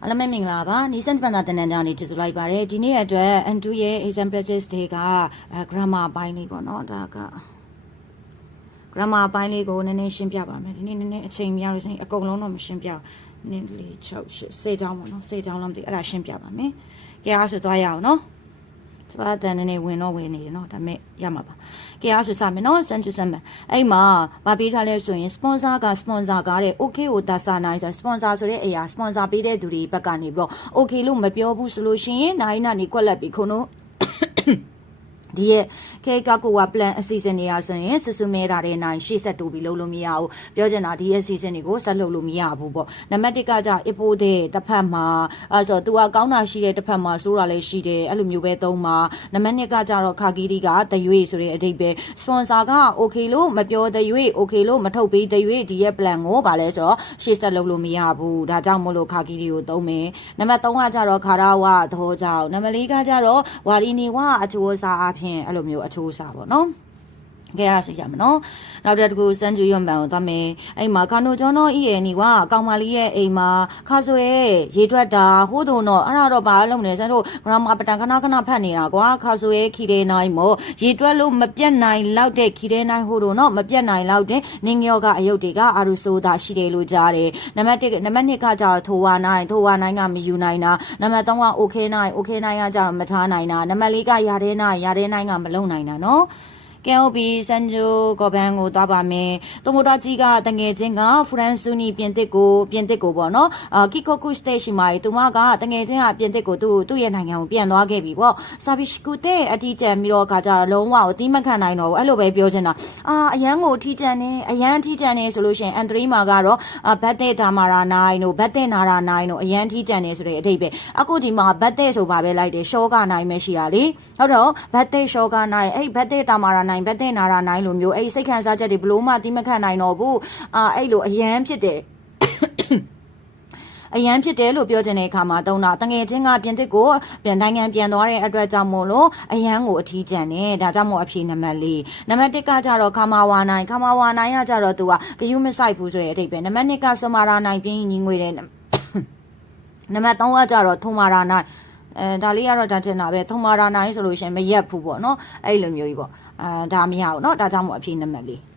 အားလုံးပဲမင်္ဂလာပါနီးစံပန်တာတန်တန်ကြောင့်နေကျေးဇူးလိုက်ပါတယ်ဒီနေ့အတွက် N2 ရဲ့ exam practice day က grammar ပိုင်းလေးပေါ့နော်ဒါက grammar ပိုင်းလေးကိုနည်းနည်းရှင်းပြပါမယ်ဒီနေ့နည်းနည်းအချိန်မရလို့ရှိရင်အကုန်လုံးတော့မရှင်းပြနည်းလေး6 8 10ကြောင်းပေါ့နော်10ကြောင်းလောက်တည်းအဲ့ဒါရှင်းပြပါမယ်ကဲအားဆိုသွားရအောင်နော်စပါတန်နေဝင်တော့ဝင်နေတယ်နော်ဒါမဲ့ရမှာပါကဲအားဆိုစမယ်နော်စမ်းချစမ်းမယ်အဲ့မှာဗာပေးထားလဲဆိုရင် sponsor က sponsor ကားတဲ့ okay ကိုဒါစာနိုင်ဆို sponsor ဆိုတဲ့အရာ sponsor ပေးတဲ့သူတွေဘက်ကနေပြီးတော့ okay လို့မပြောဘူးဆိုလို့ရှိရင်နိုင်နာနေကွက်လက်ပြီးခုံတော့ဒီရဲ့ခေကကိုက plan အစီအစဉ်တွေအားဆိုရင်စစုမဲတာတဲ့နိုင်ရှေ့ဆက်တူပြီးလုပ်လို့မရဘူးပြောချင်တာဒီရဲ့အစီအစဉ်တွေကိုဆက်လုပ်လို့မရဘူးပေါ့နံပါတ်1ကကြအပိုးတဲ့တစ်ဖက်မှာအဲဆိုသူကကောင်းတာရှိတဲ့တစ်ဖက်မှာစိုးတာလည်းရှိတယ်အဲ့လိုမျိုးပဲသုံးပါနံပါတ်2ကကြတော့ခါကီတီကတရွေဆိုတဲ့အဓိပ္ပာယ် sponsor က okay လို့မပြောတရွေ okay လို့မထုတ်ပေးတရွေဒီရဲ့ plan ကိုဗာလဲဆိုတော့ရှေ့ဆက်လုပ်လို့မရဘူးဒါကြောင့်မို့လို့ခါကီတီကိုသုံးမယ်နံပါတ်3ကကြတော့ခါရဝသဘောကြောင့်နံပါတ်4ကကြတော့ဝါရီနီဝအချိုးအစားအဖြစ်အဲ့လိုမျိုးအချိုးအစားပေါ့နော်ကဲအားဆိုရမယ်နော်နောက်တစ်ခုစမ်းကြည့်ရမှန်ကိုသွားမယ်အဲ့မှာခါနိုကျော်တော့ဤရဲ့နီကကောင်မလေးရဲ့အိမ်မှာခါဆိုရဲ့ရေထွက်တာဟိုးတုံတော့အဲ့ဒါတော့ဘာလုပ်နေစမ်းတို့ဂရမာပတန်ခဏခဏဖတ်နေတာကွာခါဆိုရဲ့ခီတဲ့နိုင်မို့ရေတွက်လို့မပြတ်နိုင်လောက်တဲ့ခီတဲ့နိုင်ဟိုးတုံတော့မပြတ်နိုင်လောက်တဲ့နင်းရောကအယုတ်တွေကအာရုဆိုတာရှိတယ်လို့ကြားတယ်နံပါတ်1နံပါတ်2ကကြောင့်ထိုဝါနိုင်ကမယူနိုင်တာနံပါတ်3က okay နိုင်ကကြောင့်မထားနိုင်တာနံပါတ်4ကရတဲ့နိုင်ကမလုံနိုင်တာနော်ကဲဟုတ်ပြီစန်ဂျိုကောဘန်ကိုသွားပါမယ်တိုမိုတာကြီးကတငယ်ချင်းကဖရန်ဆူနီပြင်သစ်ကိုပေါ့နော်ကီကိုကူစတေရှိမာတူမကတငယ်ချင်းကပြင်သစ်ကိုသူ့ရဲ့နိုင်ငံကိုပြန်သွားခဲ့ပြီပေါ့ဆာဘီရှ်ကူတဲ့အတီးကျန်ပြီးတော့ခါကြတော့လုံးဝကိုတီးမခံနိုင်တော့ဘူးအဲ့လိုပဲပြောချင်တာအရန်ကိုအထီးကျန်နေဆိုလို့ရှိရင်အန်ဒရီမာကတော့ဘတ်တဲ့ဒါမာရာနိုင်တို့ဘတ်တဲ့နာရာနိုင်တို့အရန်ထီးကျန်နေဆိုတဲ့အဓိပ္ပာယ်အခုဒီမှာဘတ်တဲ့ဆိုပါပဲလိုက်တယ်ရှောကနိုင်မရှိရလေဟုတ်တော့ဘတ်တဲ့ရှောကနိုင်အဲ့ဘတ်တဲ့ဒါမာရာနိုင်ဘတ်တဲ့နာရာနိုင်လိုမျိုးအဲ့စိတ်ခံစားချက်တွေဘလို့မှတိမခံနိုင်တော့ဘူးအဲ့လိုအရန်ဖြစ်တယ်အရန်ဖြစ်တယ်လို့ပြောချင်တဲ့အခါမှာတုံးတာတငယ်ချင်းကပြင်သစ်ကိုပြန်နိုင်ငံပြန်သွားတဲ့အတွက်ကြောင့်မို့လို့အရန်ကိုအထီးကျန်တယ်ဒါကြောင့်မို့အဖြေနံပါတ်4နံပါတ်1ကကြတော့ခမာဝါနိုင်ကကြတော့သူကဂယုမဆိုင်ဘူးဆိုရဲ့အဓိပ္ပာယ်နံပါတ်2ကစမာရာနိုင်ပြင်းညီငွေတယ်နံပါတ်3ကကြတော့ထုံမာရာနိုင်ဒါလေးကတော့ဒါတင်တာပဲထုံမာရာနိုင်ဆိုလို့ရှိရင်မရက်ဘူးပေါ့နော်အဲ့လိုမျိုးကြီးပေါ့ဒါမရဘူးเนาะဒါကြောင့်မို့အဖြေနံပါတ်4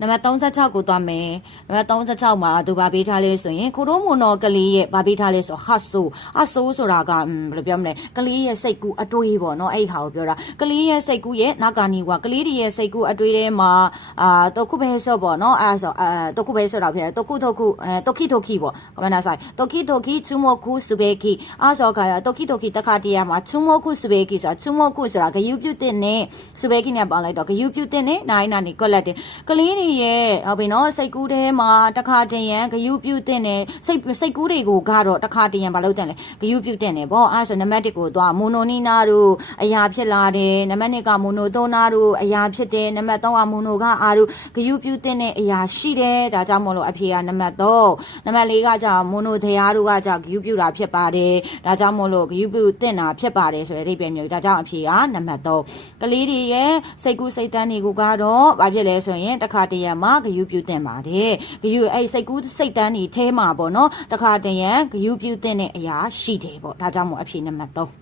နံပါတ်36ကိုသွားမယ်နံပါတ်36မှာသူဗာပေးထားလဲဆိုရင်ကိုရိုးမွန်တော်ကလေးရဲ့ဗာပေးထားလဲဆိုဟတ်ဆိုဆိုတာကဘယ်လိုပြောမလဲကလေးရဲ့စိတ်ကူးအတွေးပေါ့နော်အဲ့ဟာကိုပြောတာကလေးရဲ့စိတ်ကူးရဲ့နာကာနီကကလေးတွေရဲ့စိတ်ကူးအတွေးထဲမှာတခုပဲဆိုပေါ့နော်အဲ့ဆိုတခုပဲဆိုတာဖြစ်တယ်တခုပေါ့ကမနာဆိုင်တခုချူမိုခုစုဘေကီအဲ့ဆိုကတခုတခါတည်းမှာချူမိုခုစုဘေကီဆိုတာချူမိုခုဆိုတာဂယူပြုတ်တဲ့နဲ့စုဘေကီနဲ့ပေါင်းလိုက်တော့ဂယူပြုတ်တဲ့နဲ့နိုင်နာနေကွက်လက်တယ်ကလေးတွေရဲ့ဟုတ်ပြီနော်စိတ်ကူးထဲမှာတခါတည်းရန်ဂယုပြုတ်တဲ့နဲ့စိတ်ကူးတွေကိုကတော့တခါတည်းရန်မလုပ်တဲ့လေဂယုပြုတ်တဲ့နဲ့ပေါ့အဲဆိုနံပါတ်1ကိုသွားမိုနိုနီနာတို့အရာဖြစ်လာတယ်နံပါတ်2ကမိုနိုသုံးနာတို့အရာဖြစ်တယ်နံပါတ်3ကမိုနိုကအာတို့ဂယုပြုတ်တဲ့အရာရှိတယ်ဒါကြောင့်မို့လို့အဖြေကနံပါတ်3နံပါတ်4ကကြောင့်မိုနိုတရားတို့ကကြောင့်ဂယုပြုတ်တာဖြစ်ပါတယ်ဒါကြောင့်မို့လို့ဂယုပြုတ်တာဖြစ်ပါတယ်ဆိုတဲ့အဓိပ္ပာယ်မျိုးဒါကြောင့်အဖြေကနံပါတ်3ကလေးတွေရဲ့စိတ်ကူးစိတ်တန်းတွေကိုကတော့ဘာဖြစ်လဲဆိုရင်တခါတည်းရန်မှာဂယုပြုတ်တင်ပါတယ်ဂယုအဲ့စိတ်ကူးစိတ်တန်းတွေထဲမှာပေါ့နော်တခါတည်းရန်ဂယုပြုတ်တဲ့အရာရှိတယ်ပေါ့ဒါကြောင့်မို့အဖြေနံပါတ်3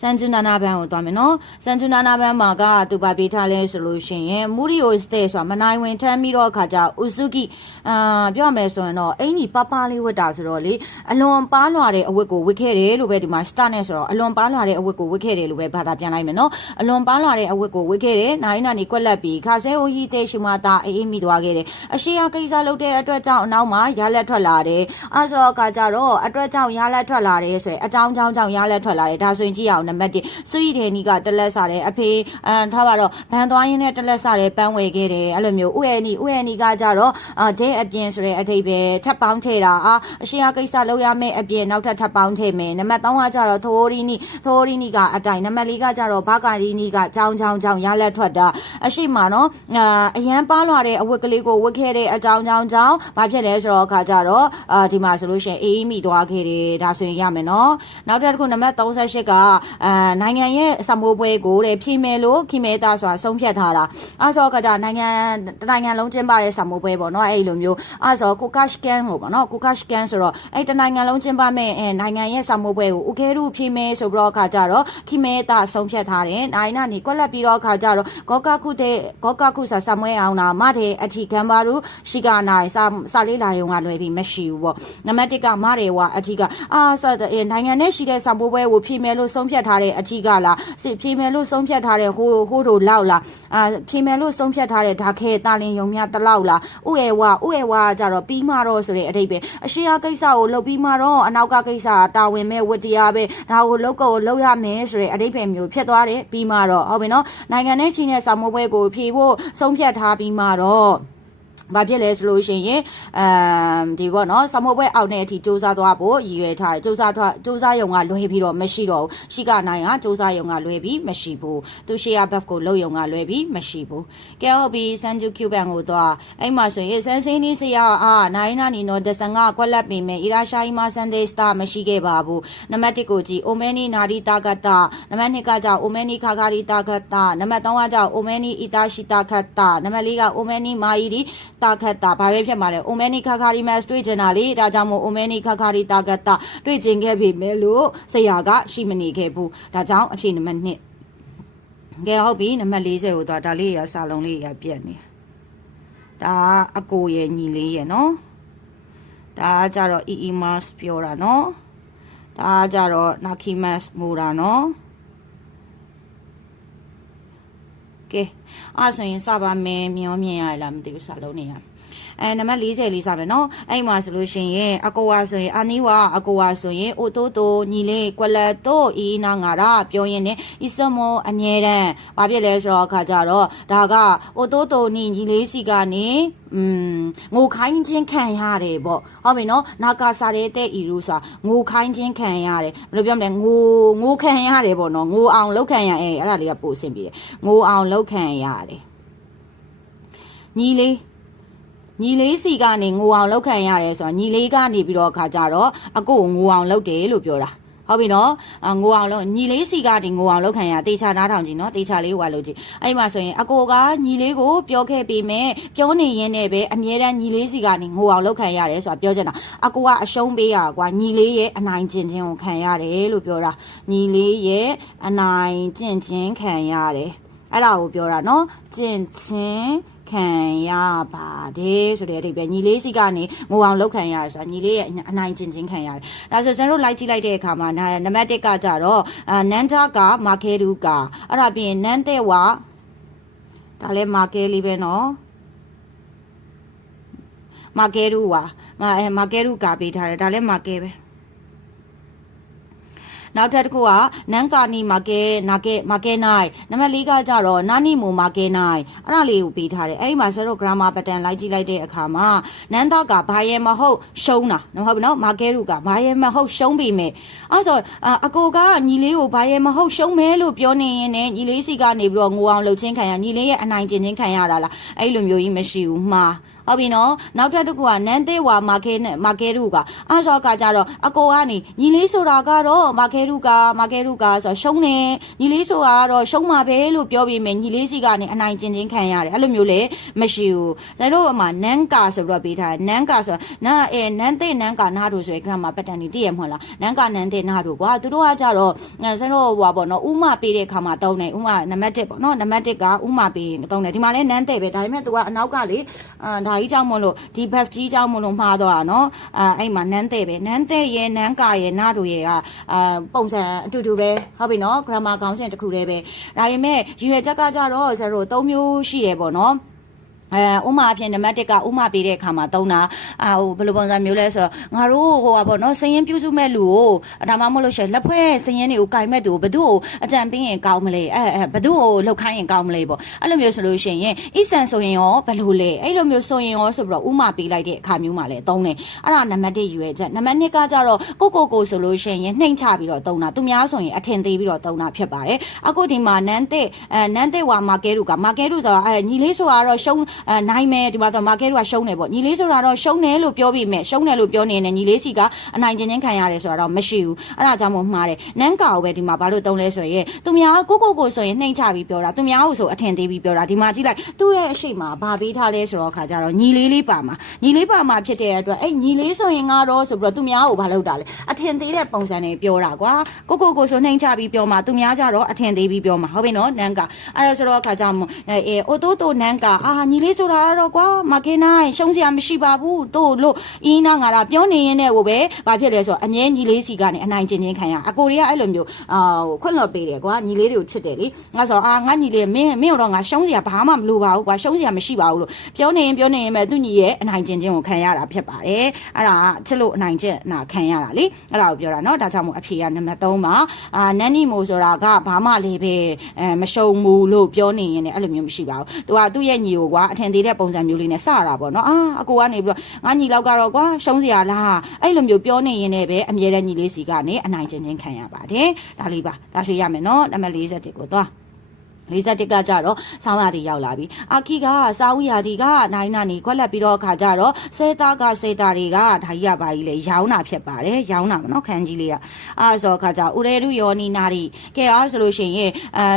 စန်ဂျူနာနာဘန်ကိုသွားမယ်နော်စန်ဂျူနာနာဘန်မှာကသူပါပေးထားလဲဆိုလို့ရှိရင်မူရီယိုစတေဆိုတာမနိုင်ဝင်ထမ်းပြီးတော့အခါကျဥစုကိပြောရမယ်ဆိုရင်တော့အင်ကြီးပပလေးဝတ်တာဆိုတော့လေအလွန်ပါလွာတဲ့အဝတ်ကိုဝတ်ခဲ့တယ်လို့ပဲဒီမှာစတာနဲ့ဆိုတော့အလွန်ပါလွာတဲ့အဝတ်ကိုဝတ်ခဲ့တယ်လို့ပဲဘာသာပြန်လိုက်မယ်နော်အလွန်ပါလွာတဲ့အဝတ်ကိုဝတ်ခဲ့တယ်နိုင်နာနေကွက်လက်ပြီးခါဆဲဟိုဟီတေရှူမာတာအေးမိသွားခဲ့တယ်အရှိယကိစ္စလုပ်တဲ့အတွက်ကြောင့်အနောက်မှာရလက်ထွက်လာတယ်အဲဆိုတော့အခါကျတော့အတွက်ကြောင့်ရလက်ထွက်လာတယ်ဆိုရင်အကြောင်းကြောင့်ရလက်ထွက်လာတယ်ဒါဆိုရင်ကြည့်အောင်နံပါတ်1စွီတယ်နီကတလက်စားတယ်အဖေထားပါတော့ဘန်သွားရင်းနဲ့တလက်စားတယ်ပန်းဝယ်ခဲ့တယ်အဲ့လိုမျိုးဥယျာနီကကြတော့ဒဲအပြင်ဆိုတဲ့အထိပ္ပယ်ထပ်ပေါင်းထည့်တာအရှိယကိစ္စလုပ်ရမယ့်အပြင်နောက်ထပ်ထပ်ပေါင်းထည့်မယ်နံပါတ်3ကကြတော့သိုရီနီကအတိုင်နံပါတ်4ကကြတော့ဘာကာရီနီကကြောင်းရလက်ထွက်တာအရှိမနော်အရန်ပါလွာတဲ့အဝတ်ကလေးကိုဝတ်ခဲ့တဲ့အကြောင်းဘာဖြစ်လဲဆိုတော့အခါကြတော့ဒီမှာဆိုလို့ရှိရင်အေးမိသွားခဲ့တယ်ဒါဆိုရင်ရမယ်နော်နောက်တစ်ခုနံပါတ်38က နိုင်ငံရဲ့စမိုးပွဲကိုတဲ့ဖြေမယ်လို့ခီမဲသားဆိုတာဆုံးဖြတ်ထားတာအဲ့ဆိုကကြနိုင်ငံလုံးကျင်းပတဲ့စမိုးပွဲပေါ့နော်အဲ့လိုမျိုးအဲ့ဆိုကိုကတ်ကန်ဟိုပေါ့နော်ကိုကတ်ကန်ဆိုတော့အဲ့တနိုင်ငံလုံးကျင်းပမဲ့နိုင်ငံရဲ့စမိုးပွဲကိုဥခဲရုဖြေမယ်ဆိုပြီးတော့ခါကြတော့ခီမဲသားဆုံးဖြတ်ထားတယ်နိုင်နာနေကွက်လက်ပြီးတော့ခါကြတော့ဂေါကခုစာစမွဲအောင်နာမတဲ့အထီကံပါရုရှိကနိုင်စာလေးလာရုံကလွယ်ပြီးမရှိဘူးပေါ့နံပါတ်1ကမတယ်ဝါအထီကနိုင်ငံနဲ့ရှိတဲ့စမိုးပွဲကိုဖြေမယ်လို့ဆုံးဖြတ်ထားတဲ့အထီကလားဖြေမယ်လို့ဆုံးဖြတ်ထားတဲ့ဟိုတို့လောက်လားဖြေမယ်လို့ဆုံးဖြတ်ထားတဲ့ဒါခဲတာလင်ယုံများတလောက်လားဥဧဝကြတော့ပြီးမှတော့ဆိုတဲ့အဓိပ္ပာယ်အရှိယကိစ္စကိုလုပ်ပြီးမှတော့အနောက်ကကိစ္စတာဝန်မဲ့ဝတ္တရားပဲဒါကိုလုပ်ရမယ်ဆိုတဲ့အဓိပ္ပာယ်မျိုးဖြစ်သွားတယ်ပြီးမှတော့ဟုတ်ပြီနော်နိုင်ငံနဲ့ချင်းတဲ့စမိုးပွဲကိုဖြေဖို့ဆုံးဖြတ်ထားပြီးမှတော့ဘာဖြစ်လဲဆိုလို့ရှိရင်ဒီပေါ့နော်စမိုးပွဲအောက်နဲ့အထိစူးစမ်းသွားဖို့ရည်ရွယ်ထားတယ်စူးစမ်းရုံကလွဲပြီးတော့မရှိတော့ဘူးရှိကနိုင်ကစူးစမ်းရုံကလွဲပြီးမရှိဘူးသူရှေ့ရဘက်ကိုလှုပ်ရုံကလွဲပြီးမရှိဘူးကဲဟုတ်ပြီစန်ဂျူကျူဘန်ကိုသွားအဲ့မှာဆိုရင်စန်စင်းနီးစရာနိုင်နာနီနော်ဒစန်ကကွက်လက်ပေမဲ့အီရာရှိုင်းမဆန်ဒေးစတာမရှိခဲ့ပါဘူးနံပါတ်1ကိုကြည့်အိုမဲနီနာဒီတာကတာနံပါတ်2ကကြောင့်အိုမဲနီခါခါရီတာကတာနံပါတ်3ကကြောင့်အိုမဲနီအီတာရှိတာခတ်တာနံပါတ်4ကအိုမဲနီမာယီဒီတာခတ်တာဘာပဲဖြစ်မှာလဲအိုမဲနီခါခါရီမတ်တွေ့ကျင်တာလေဒါကြောင့်မို့အိုမဲနီခါခါရီတာကတာတွေ့ကျင်ခဲ့ပြီမဲလို့ဆရာကရှိမနေခဲ့ဘူးဒါကြောင့်အဖြစ်နံပါတ်2ကဲဟုတ်ပြီနံပါတ်40ကိုသွားဒါလေးရစာလုံးလေးရပြက်နေဒါအကိုရဲ့ညီလေးရဲ့နော်ဒါကြတော့ EE mass ပြောတာနော်ဒါကြတော့ Naki mass မို့တာနော်ကဲအဲ့ဆိုရင်စပါမယ်မျောမြင်ရလားမသိဘူးစာလုံးနေရနံပါတ်40လေးစမယ်နော်အဲ့မှာဆိုလို့ရှိရင်အကိုဝါဆိုရင်အနီးဝါအကိုဝါဆိုရင်အိုတိုတိုညီလေးကွက်လက်တိုအီနာငါရာပြောရင်းနဲ့အစ္စမောအမြဲတမ်းဘာဖြစ်လဲဆိုတော့အခါကြတော့ဒါကအိုတိုတိုညီလေးစီကနေငိုခိုင်းခြင်းခံရတယ်ပေါ့ဟုတ်ပြီနော်နာကာစာရဲတဲ့ဤလူဆိုငိုခိုင်းခြင်းခံရတယ်ဘယ်လိုပြောမလဲငိုခံရတယ်ပေါ့နော်ငိုအောင်လောက်ခံရအဲ့ဒါလေးကပို့ဆင်ပြီးတယ်ငိုအောင်လောက်ခံရတယ်ညီလေးစီကနေငိုအောင်လောက်ခံရတယ်ဆိုတော့ညီလေးကနေပြီးတော့အခါကြတော့အကိုငိုအောင်လောက်တယ်လို့ပြောတာဟုတ်ပြီနော်ငိုအောင်လို့ညီလေးစီကနေငိုအောင်လောက်ခံရတေချာနားထောင်ကြည့်နော်တေချာလေးဟိုလို့ကြည့်အဲ့မှာဆိုရင်အကိုကညီလေးကိုပြောခဲ့ပေမဲ့ပြောနေရင်းနဲ့ပဲအမြဲတမ်းညီလေးစီကနေငိုအောင်လောက်ခံရတယ်ဆိုတာပြောချင်တာအကိုကအရှုံးပေးရကွာညီလေးရဲ့အနိုင်ကျင့်ခြင်းကိုခံရတယ်လို့ပြောတာညီလေးရဲ့အနိုင်ကျင့်ခြင်းခံရတယ်အဲ့ဒါကိုပြောတာနော်ကျင့်ခြင်းခံရပါတယ်ဆိုတဲ့အဓိပ္ပာယ်ညီလေးစီကနေငိုအောင်လောက်ခံရတယ်ဆိုတာညီလေးရဲ့အနိုင်ကျင့်ခြင်းခံရတယ်ဒါဆိုစံတို့လိုက်ကြည့်လိုက်တဲ့အခါမှာနံပါတ်1ကကြတော့နန်တာကမာခဲရူကအဲ့ဒါပြီးရင်နန်တဲ့ဝါဒါလည်းမာခဲလေးပဲနော်မာခဲရူဝါမာခဲရူကပေးထားတယ်ဒါလည်းမာခဲပဲနောက်ထပ်တစ်ခုကနန်ကာနီမာခဲနိုင်နံပါတ်4ကကြတော့နာနီမိုမာခဲနိုင်အဲ့ဒါလေးကိုပေးထားတယ်အဲ့ဒီမှာဆရာတို့ grammar pattern လိုက်ကြည့်လိုက်တဲ့အခါမှာနန်တာကဘာရဲမဟုတ်ရှုံးတာဟုတ်ပြီနော်မာခဲရုကဘာရဲမဟုတ်ရှုံးပြီမဲ့အဲ့ဆိုအကိုကညီလေးကိုဘာရဲမဟုတ်ရှုံးမဲလို့ပြောနေရင်လည်းညီလေးစီကနေပြီးတော့ငိုအောင်လှုပ်ချင်းခံရညီလေးရဲ့အနိုင်ကျင့်ချင်းခံရတာလားအဲ့လိုမျိုးကြီးမရှိဘူးမှားဟုတ်ပြီနော်နောက်ထပ်တစ်ခုကနန်သေးဝါမာခဲရုကအဲ့ဆိုကကြတော့အကိုကနေညီလေးဆိုတာကတော့မာခဲရုကဆိုရှုံးနေညီလေးဆိုတာကတော့ရှုံးမှာပဲလို့ပြောပြီးမယ်ညီလေးစီကနေအနိုင်ကျင့်ချင်းခံရတယ်အဲ့လိုမျိုးလေမရှိဘူးဒါတို့အမှနန်ကာဆိုတော့ပေးထားနန်ကာဆိုနန်သေးနန်ကာနာတို့ဆိုရ grammar pattern တွေသိရမဟုတ်လားနန်ကာနန်သေးနာတို့ကွာသူတို့ကကြတော့ဆန်းတို့ဟိုပါပေါ့နော်ဥမပေးတဲ့အခါမှာတုံးတယ်ဥမနံပါတ်1ပေါ့နော်နံပါတ်1ကဥမပေးရင်တုံးတယ်ဒီမှာလဲနန်သေးပဲဒါပေမဲ့သူကအနောက်ကလေဒါကြီးကြောင့်မလို့ဒီ buff ကြီးကြောင့်မလို့မှားတော့တာနော်အဲ့မှာနန်းတဲ့ပဲနန်းတဲ့ရဲ့နန်းကာရဲ့နာတို့ရဲ့ကပုံစံအတူတူပဲဟုတ်ပြီနော် grammar ခေါင်းစဉ်တစ်ခုတည်းပဲဒါပေမဲ့ရွေချက်ကကြတော့ဆရာတို့3မျိုးရှိတယ်ပေါ့နော်ဥမာအဖြစ်နံပါတ်1ကဥမာပေးတဲ့အခါမှာသုံးတာဟိုဘယ်လိုပုံစံမျိုးလဲဆိုတော့ငါတို့ဟိုပါပေါ့နော်စည်ရင်ပြုစုမဲ့လူကိုဒါမှမဟုတ်လို့ရှိရင်လက်ဖွဲ့စည်ရင်တွေကိုကင်မဲ့သူကိုဘသူ့ကိုအကြံပေးရင်ကောင်းမလဲဘသူ့ကိုလှုပ်ခိုင်းရင်ကောင်းမလဲပေါ့အဲ့လိုမျိုးဆိုလို့ရှိရင်ဣဆန်ဆိုရင်ရောဘယ်လိုလဲအဲ့လိုမျိုးဆိုရင်ရောဆိုပြီးတော့ဥမာပေးလိုက်တဲ့အခါမျိုးမှာလဲသုံးတယ်အဲ့ဒါနံပါတ်1ရွယ်ချက်နံပါတ်2ကကြတော့ကိုဆိုလို့ရှိရင်နှိမ့်ချပြီးတော့သုံးတာသူများဆိုရင်အထင်သေးပြီးတော့သုံးတာဖြစ်ပါတယ်အခုဒီမှာနန်းတဲ့ဝါမာကဲရုဆိုတာညီလေးဆိုတာတော့ နိုင်မယ်ဒီမှာတော့ market ကရှုံးတယ်ပေါ့ညီလေးဆိုတာတော့ရှုံးတယ်လို့ပြောပြီးမယ်ရှုံးတယ်လို့ပြောနေနေညီလေးစီကအနိုင်ချင်းချင်းခံရတယ်ဆိုတာတော့မရှိဘူးအဲ့ဒါကြောင့်မို့မှားတယ်နန်းကာကိုပဲဒီမှာဘာလို့တုံးလဲဆိုရင်သူများကိုဆိုရင်နှိမ့်ချပြီးပြောတာသူများကိုဆိုအထင်သေးပြီးပြောတာဒီမှာကြည့်လိုက်သူ့ရဲ့အရှိမဘာပေးထားလဲဆိုတော့ခါကြတော့ညီလေးပါမှာဖြစ်တဲ့အတွက်အဲ့ညီလေးဆိုရင်ငါတော့ဆိုပြီးတော့သူများကိုဘာလုပ်တာလဲအထင်သေးတဲ့ပုံစံတွေပြောတာကွာကိုဆိုနှိမ့်ချပြီးပြောမှာသူများကြတော့အထင်သေးပြီးပြောမှာဟုတ်ပြီနော်နန်းကာအဲ့ဒါဆိုတော့ခါကြမို့အိုတိုနန်းကာညီလေးဆိုတာတော့ကွာမကင်းနိုင်ရှုံးစရာမရှိပါဘူးတို့လို့အင်းနာငါတာပြောနေရင်းနဲ့ကိုပဲဘာဖြစ်လဲဆိုတော့အမြဲညီလေးစီကနေအနိုင်ကျင်ချင်းခံရအကိုတွေကအဲ့လိုမျိုးခွင့်လွှတ်ပေးတယ်ကွာညီလေးတွေကိုချစ်တယ်လေငါဆိုငါညီလေးမင်းတော့ငါရှုံးစရာဘာမှမလိုပါဘူးကွာရှုံးစရာမရှိပါဘူးလို့ပြောနေရင်ပဲသူညီရဲ့အနိုင်ကျင်ချင်းကိုခံရတာဖြစ်ပါတယ်အဲ့ဒါချစ်လို့အနိုင်ကျင်နာခံရတာလေအဲ့ဒါကိုပြောတာနော်ဒါကြောင့်မို့အဖေကနံပါတ်3မှာနန်းနီမိုဆိုတာကဘာမှလေးပဲမရှုံးဘူးလို့ပြောနေရင်လည်းအဲ့လိုမျိုးမရှိပါဘူးသူကသူ့ရဲ့ညီကိုကွာအထင်သေးတဲ့ပုံစံမျိုးလေးနဲ့စတာပေါ့နော်အကိုကနေပြီးတော့ငါညီလောက်ကတော့ကွာရှုံးစရာလားအဲ့လိုမျိုးပြောနေရင်လည်းပဲအမြဲတမ်းညီလေးစီကနေအနိုင်ကျင်ချင်းခံရပါတယ်ဒါလေးပါဒါရှိရမယ်နော်နံပါတ်41ကိုသွား41ကကြတော့စောင်းရာတီရောက်လာပြီအာခီကစောင်းရာတီကနိုင်နာနေခွက်လက်ပြီးတော့အခါကြတော့စေတာတွေကဒါကြီးကပါကြီးလေရောင်းတာဖြစ်ပါတယ်ရောင်းတာမနော်ခန်းကြီးလေးကဆိုအခါကြဦးရဲရုယောနီနာရီကဲဆိုလို့ရှိရင်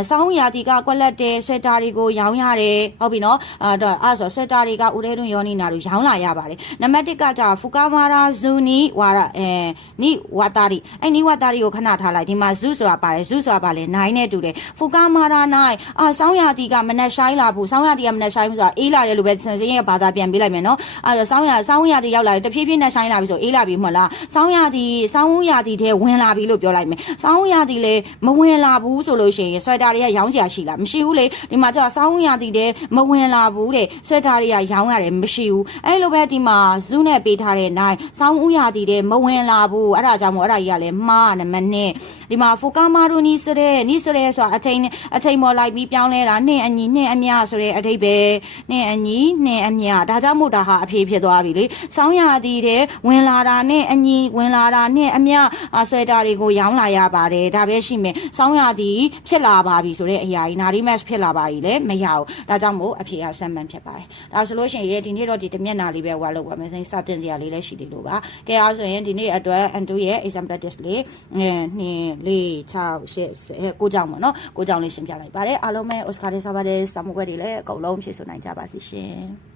စောင်းရာတီကခွက်လက်တဲ့ဆွဲတာတွေကိုရောင်းရတယ်ဟုတ်ပြီနော်ဆိုဆွဲတာတွေကဦးရဲရုယောနီနာတို့ရောင်းလာရပါတယ်နံပါတ်1ကကြဖူကာမာရာဇူနီဝါရနီဝါတာရီအဲ့နီဝါတာရီကိုခဏထားလိုက်ဒီမှာဇူဆိုတာပါတယ်ဇူဆိုတာပါလေနိုင်နဲ့တူတယ်ဖူကာမာရာနိုင်စောင်းရာတီကမနက်ဆိုင်လာဘူးစောင်းရာတီကမနက်ဆိုင်ဘူးဆိုတာအေးလာတယ်လို့ပဲစင်းရဲ့ဘာသာပြန်ပေးလိုက်မယ်နော်စောင်းရာတီရောက်လာတယ်တဖြည်းဖြည်းနဲ့ဆိုင်လာပြီဆိုအေးလာပြီမဟုတ်လားစောင်းရာတီထဲဝင်လာပြီလို့ပြောလိုက်မယ်စောင်းရာတီလည်းမဝင်လာဘူးဆိုလို့ရှိရင်ဆွဲတာတွေကရောင်းစရာရှိလားမရှိဘူးလေဒီမှာကျတော့စောင်းရာတီထဲမဝင်လာဘူးတဲ့ဆွဲတာတွေကရောင်းရတယ်မရှိဘူးအဲ့လိုပဲဒီမှာဇူးနဲ့ပေးထားတဲ့နိုင်စောင်းရာတီထဲမဝင်လာဘူးအဲ့ဒါကြောင့်မို့အဲ့ဒါကြီးကလည်းမှားနံပါတ်2ဒီမှာဖိုကာမာရိုနီစရဲဆိုတာအချိန်ပေါ်လိုက်ပြီးပြောင်းလဲတာနှင်းအညီနှင်းအမြဆိုတဲ့အဓိပ္ပာယ်နှင်းအညီနှင်းအမြဒါကြောင့်မို့ဒါဟာအဖြေဖြစ်သွားပြီလေစောင်းရာတီတဲ့ဝင်လာတာနဲ့အညီဝင်လာတာနဲ့အမြဆွဲတာတွေကိုရောင်းလာရပါတယ်ဒါပဲရှိမယ်စောင်းရာတီဖြစ်လာပါပြီဆိုတဲ့အရာကြီးနာရီမက်ဖြစ်လာပါပြီလေမရဘူးဒါကြောင့်မို့အဖြေကစမ်းမှန်ဖြစ်ပါတယ်ဒါဆိုလို့ရှိရင်ဒီနေ့တော့ဒီတမျက်နှာလေးပဲဝါလို့ပါမယ်စတင်စရာလေးလည်းရှိတယ်လို့ပါကဲအားဆိုရင်ဒီနေ့အတွက်အန်တူရဲ့ exam practice လေး2 4 6 8 9ကြောင်းပေါ့နော်9ကြောင်းလေးရှင်းပြလိုက်ပါတယ်အားလုံးပဲ Oscar de Sabades စာမှုခွဲတွေလည်းအကုန်လုံးဖြည့်ဆို့နိုင်ကြပါစေရှင်